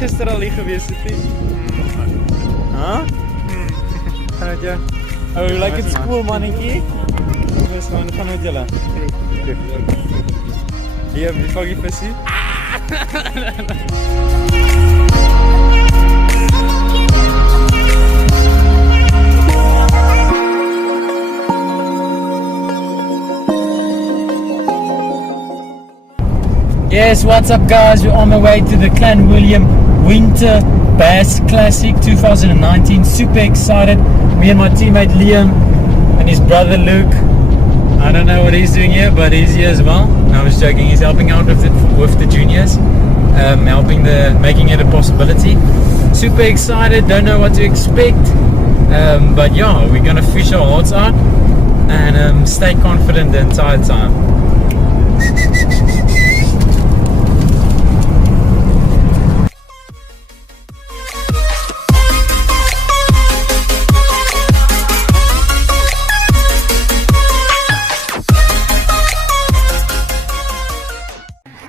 gister al hier geweest het? Huh? Gaan met jou? Oh, you like it school, mannetjie? Yes, man, gaan met julle. Hier, wie vang je visie? Yes, what's up guys? We're on my way to the Clanwilliam Winter Bass Classic 2019. Super excited. Me and my teammate Liam and his brother Luke. I don't know what he's doing here, but he's here as well. No, I was joking. He's helping out with the juniors, making it a possibility. Super excited. Don't know what to expect, but yeah, we're gonna fish our hearts out and stay confident the entire time.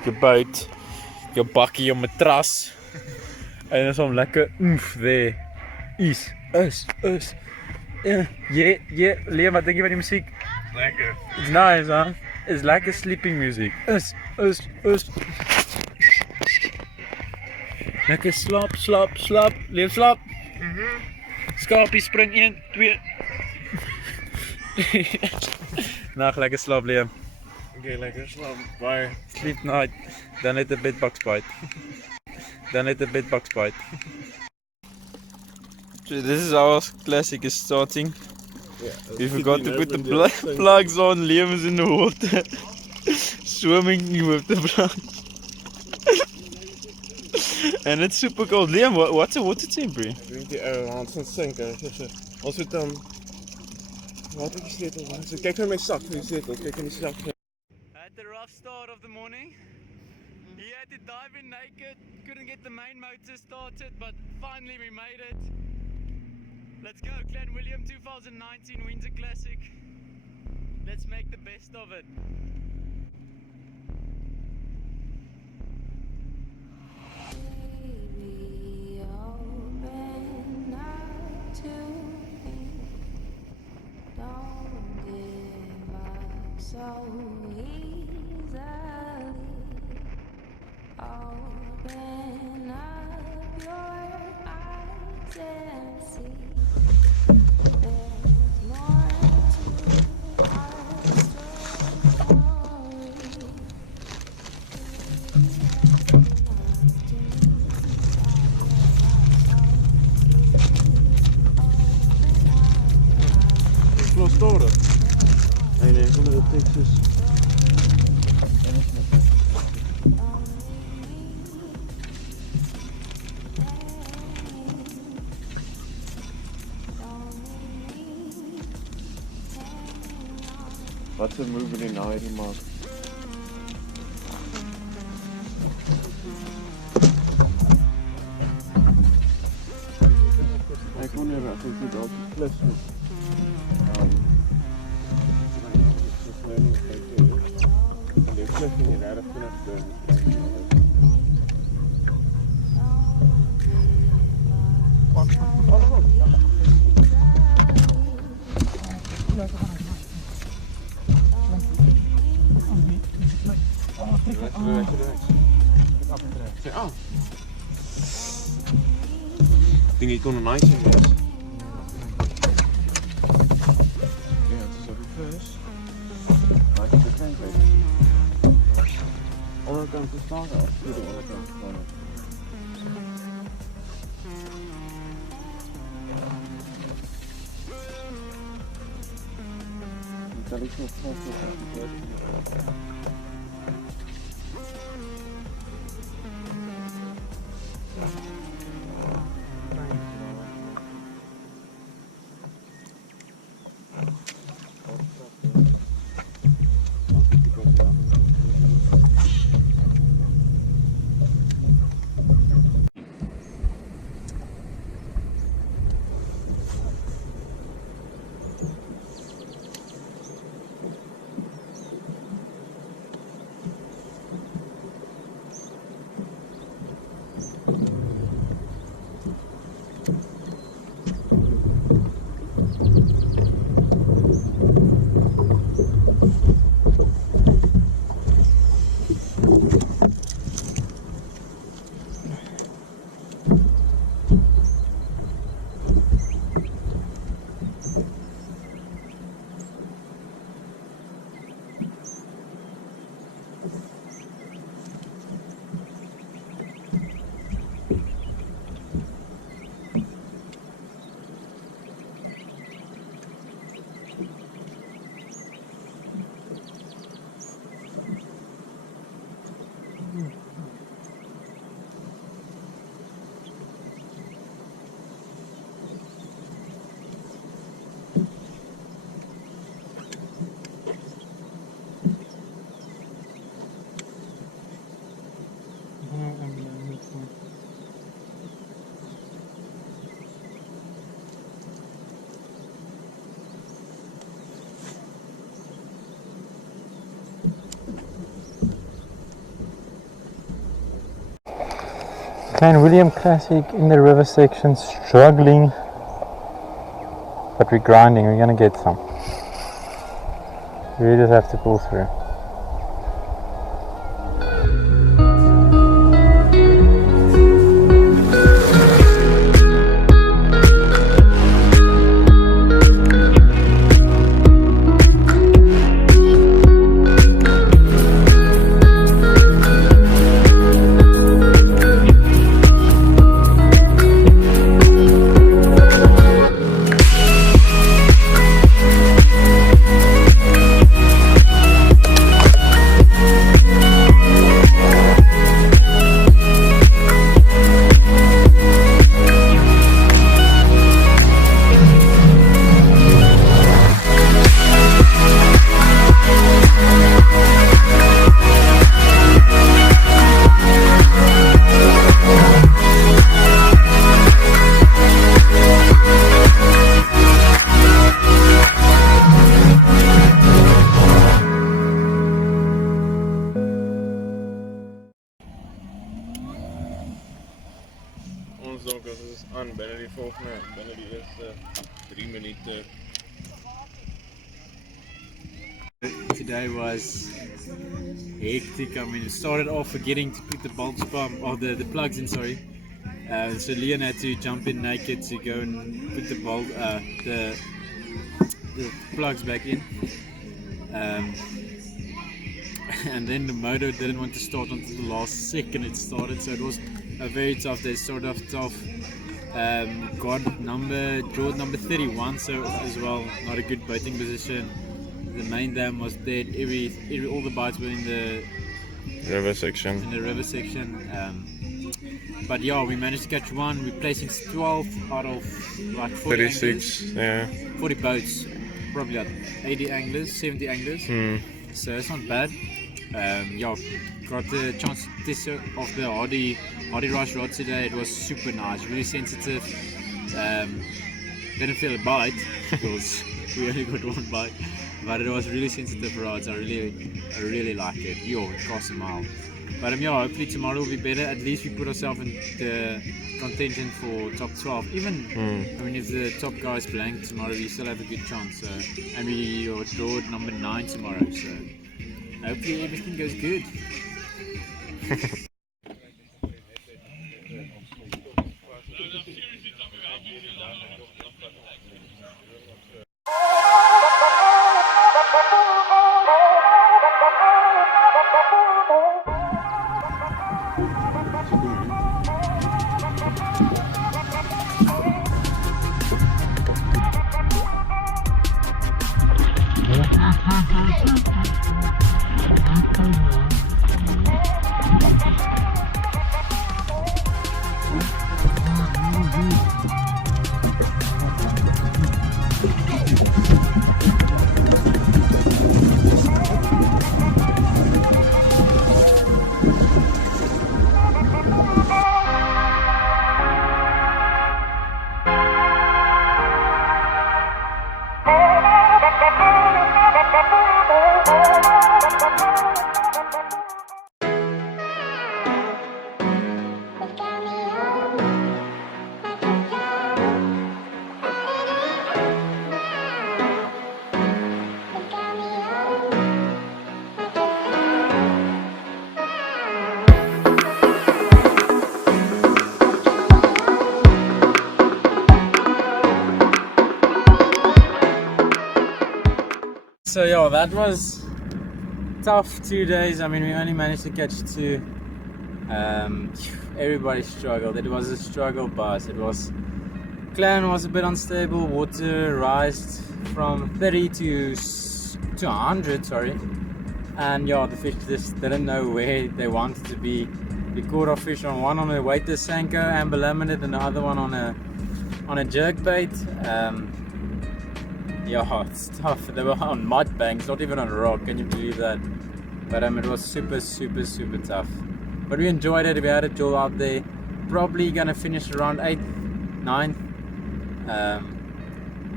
Je buit, je bakkie, je matras. En dan is hem lekker there. Is. Yeah. Liam, wat denk je van die muziek? Lekker. It's nice, huh? It's like a sleeping music. Lekker slap. Liam, slap. Skarpie, spring 1, 2. Nacht, lekker slap, Liam. Okay, lekker slaap. Bye. Sleep night. Then let the bedbugs bite. So this is our classic is starting. Yeah, We forgot to put the plugs on. Liam is in the water. Swimming with the plugs. And it's super cold. Liam, what's the water temperature? Ik denk die hand van het zinken. Als we het dan... Wat heb je sleutel? Kijk naar mijn zak, die sleutel. Kijk in die zak. Had the rough start of the morning. He had to dive in naked, couldn't get the main motor started, but finally we made it. Let's go, Clanwilliam 2019 Winter Classic. Let's make the best of it. Baby, open up to me. Don't give up so easily. Open up your eyes and see. There's more to our story. Los toren. Nee, zonder de Texas. Wat een moving in nou die maak. Ik kon niet weg, ik zit altijd fles met. Die fles in je erg vanaf ik denk ik kon een nice in wees. Ja, het is ook vis. Maar ik heb er geen weet. Onderkant is staan af. De onderkant gewoon op. Dat is nog vast. Clanwilliam Classic in the river section, struggling, but we're grinding, we're gonna get some. We just have to pull through. Ons donker is aan binne die volgende, binne die eerste 3 minute. Today was hectic. I mean, it started off forgetting to put the bulbs or the plugs in, sorry. So Leon had to jump in naked to go and put the plugs back in. And then the motor didn't want to start until the last second it started, so it was a very tough day. Started off tough. Got number 31, so as well not a good boating position. The main dam was dead. All the bites were in the River section. But yeah, we managed to catch one. We're placing 12 out of like 40 36, anglers. yeah. 40 boats, probably like 80 anglers, 70 anglers. So it's not bad. Yeah, got the chance to test of the Hardy Rush rod today. It was super nice, really sensitive. Didn't feel a bite because we only got one bite, but it was really sensitive rods. I really like it. Yo, it costs a mile. But yeah, hopefully tomorrow will be better. At least we put ourselves in the contention for top 12. Even I mean, if the top guy is blank tomorrow, we still have a good chance. And we draw at number 9 tomorrow. So hopefully everything goes good. So yeah, that was tough 2 days. I mean, we only managed to catch 2. Everybody struggled. It was a struggle bus. It was, Clan was a bit unstable. Water rised from 30 to 100, sorry. And yeah, the fish just didn't know where they wanted to be. We caught our fish on one on a weighted Sanko amber laminate and the other one on a jerk bait. Yeah, it's tough. They were on mud banks, not even on rock. Can you believe that? But it was super tough. But we enjoyed it. We had a jewel out there. Probably gonna finish around 8, 9.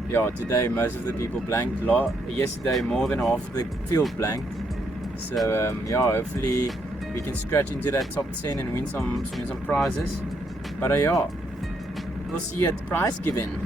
Yeah, today most of the people blanked. Yesterday more than half the field blanked. So yeah, hopefully we can scratch into that top 10 and win some prizes. But yeah, we'll see you at the prize giving.